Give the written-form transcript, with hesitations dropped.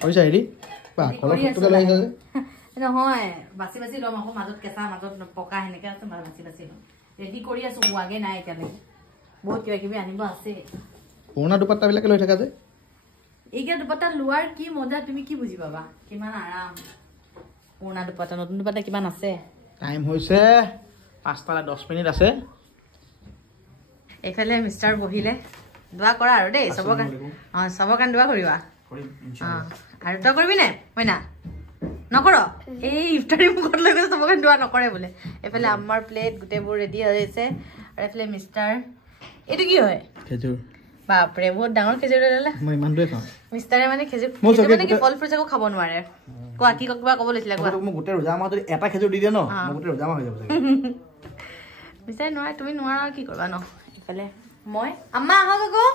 কৰিছা হেৰি বা কলৰ ফুটটো লৈ আহিছা যে নহয় বাছি বাছি ল'ম আকৌ মাজত কেঁচা মাজত পকা সেনেকৈ আছে বাছি বাছি ল'ম ৰেডি কৰি আছোঁ হোৱাগৈ নাই এতিয়ালৈকে বহুত কিবা কিবি আনিব আছে পুৰণা দুপাট্টাবিলাকে লৈ থাকা যে এইকেইটা দুপাট্টা লোৱাৰ কি মজা তুমি কি বুজি পাবা কিমান আৰাম পুৰণা দুপাট্টা নতুন দুপাট্টা কিমান আছে টাইম হৈছে 5:10 মিনিট আছে এইফালে মিষ্টাৰ বহিলে দোৱা কৰা আৰু দেই চবৰ কাৰণে দোৱা কৰিবা আৰু তই কৰিবি নে মইনা নকৰ এই ইফতাৰী মুখত লৈ গৈ চবৰ কাৰণে দোৱা নকৰে বোলে এইফালে আমাৰ প্লেট গোটেইবোৰ ৰেডি হৈছে আৰু এইফালে মিষ্টাৰ এইটো কি হয় খেজুৰ বাপৰে বহুত ডাঙৰ খেজুৰ লৈ ল'লে মই ইমানটোৱে খাওঁ মিষ্টাৰে মানে খেজুৰ মানে কি ফল ফ্ৰুট একো খাব নোৱাৰে কোৱা কি কিবা ক'ব লৈছিলা কোৱা মোক গোটেই ৰোজা মাহ যদি এটা খেজুৰ দি দিয়ে ন মই গোটেই ৰোজা মাহ হৈ যাব মিষ্টাৰে নোৱাৰে তুমি নোৱাৰা কি কৰিবা ন এইফালে মই আম্মা আহক আকৌ